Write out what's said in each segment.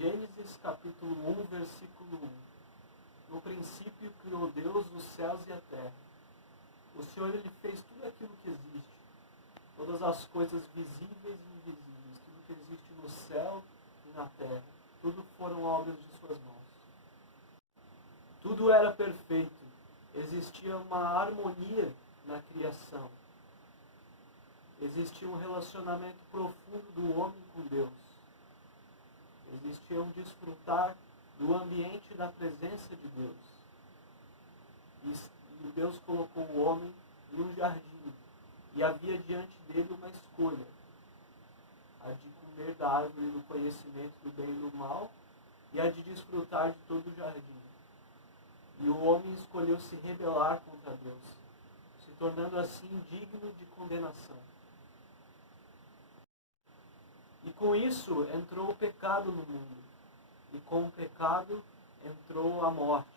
Gênesis capítulo 1, versículo 1. No princípio criou Deus os céus e a terra. O Senhor, Ele fez tudo aquilo que existe. Todas as coisas visíveis e invisíveis. Tudo que existe no céu e na terra. Tudo foram obras de suas mãos. Tudo era perfeito. Existia uma harmonia na criação. Existia um relacionamento profundo do homem com Deus. Existia um desfrutar do ambiente da presença de Deus. E Deus colocou o homem em um jardim. E havia diante dele uma escolha. A de comer da árvore do conhecimento do bem e do mal. E a de desfrutar de todo o jardim. E o homem escolheu se rebelar contra Deus, se tornando assim digno de condenação. E com isso entrou o pecado no mundo. E com o pecado entrou a morte.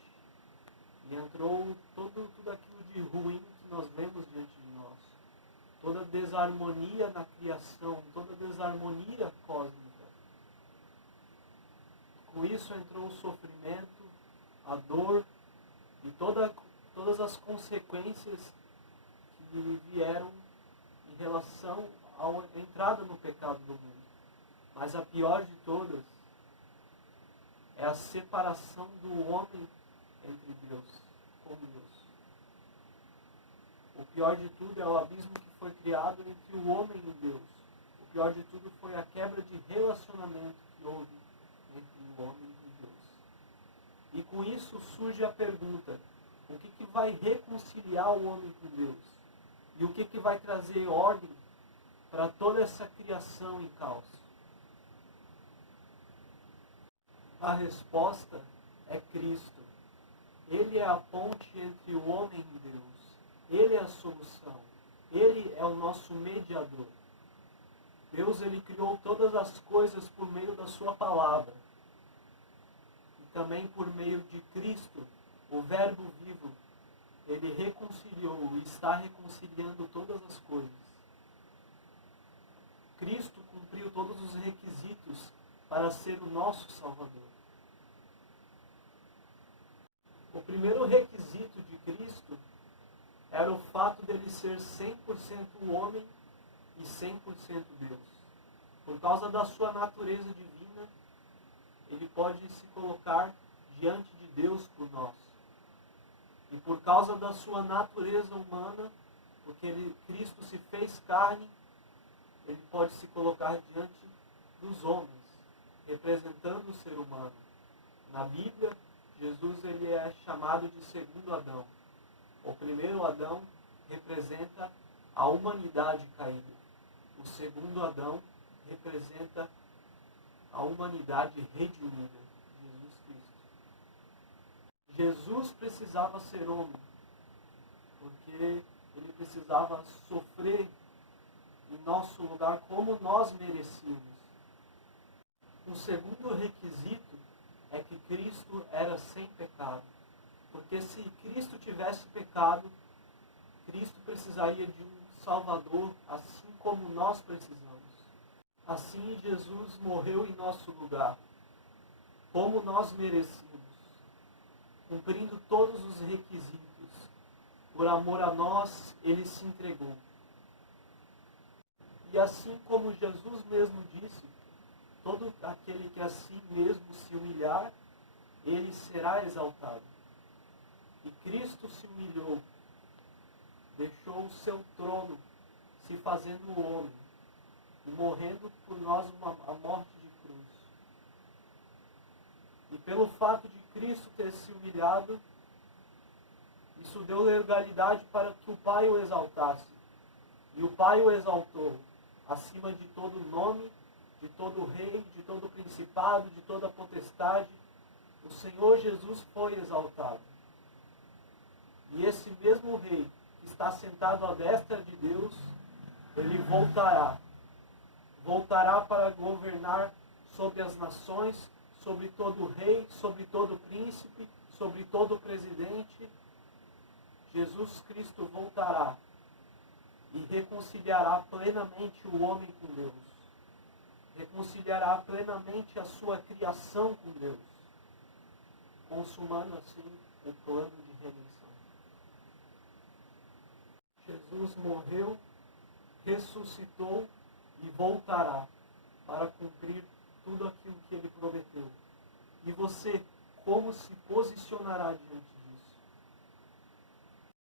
E entrou tudo aquilo de ruim que nós vemos diante de nós. Toda desarmonia na criação, toda desarmonia cósmica. Com isso entrou o sofrimento, a dor e todas as consequências que vieram em relação à entrada no pecado do mundo. Mas a pior de todas é a separação do homem entre Deus, com Deus. O pior de tudo é o abismo que foi criado entre o homem e Deus. O pior de tudo foi a quebra de relacionamento que houve entre o homem e Deus. E com isso surge a pergunta: o que vai reconciliar o homem com Deus? E o que vai trazer ordem para toda essa criação em caos? A resposta é Cristo. Ele é a ponte entre o homem e Deus. Ele é a solução. Ele é o nosso mediador. Deus, Ele criou todas as coisas por meio da sua palavra. E também por meio de Cristo, o Verbo vivo. Ele reconciliou e está reconciliando todas as coisas. Cristo cumpriu todos os requisitos para ser o nosso Salvador. O primeiro requisito de Cristo era o fato dele ser 100% homem e 100% Deus. Por causa da sua natureza divina, ele pode se colocar diante de Deus por nós. E por causa da sua natureza humana, porque Cristo se fez carne, ele pode se colocar diante dos homens, representando o ser humano. Na Bíblia, Jesus ele é chamado de segundo Adão. O primeiro Adão representa a humanidade caída. O segundo Adão representa a humanidade redimida, Jesus Cristo. Jesus precisava ser homem, porque ele precisava sofrer em nosso lugar como nós merecíamos. O segundo requisito é que Cristo era sem pecado. Porque se Cristo tivesse pecado, Cristo precisaria de um Salvador, assim como nós precisamos. Assim, Jesus morreu em nosso lugar, como nós merecíamos, cumprindo todos os requisitos. Por amor a nós, Ele se entregou. E assim como Jesus mesmo disse, todo aquele que a si mesmo se humilhar, ele será exaltado. E Cristo se humilhou, deixou o seu trono, se fazendo homem, e morrendo por nós a morte de cruz. E pelo fato de Cristo ter se humilhado, isso deu legalidade para que o Pai o exaltasse. E o Pai o exaltou acima de todo nome, de todo rei, de todo principado, de toda potestade. O Senhor Jesus foi exaltado. E esse mesmo rei que está sentado à destra de Deus, ele voltará. Voltará para governar sobre as nações, sobre todo rei, sobre todo príncipe, sobre todo presidente. Jesus Cristo voltará e reconciliará plenamente o homem com Deus. reconciliará plenamente a sua criação com Deus, consumando assim o plano de redenção. Jesus morreu, ressuscitou e voltará para cumprir tudo aquilo que ele prometeu. E você, como se posicionará diante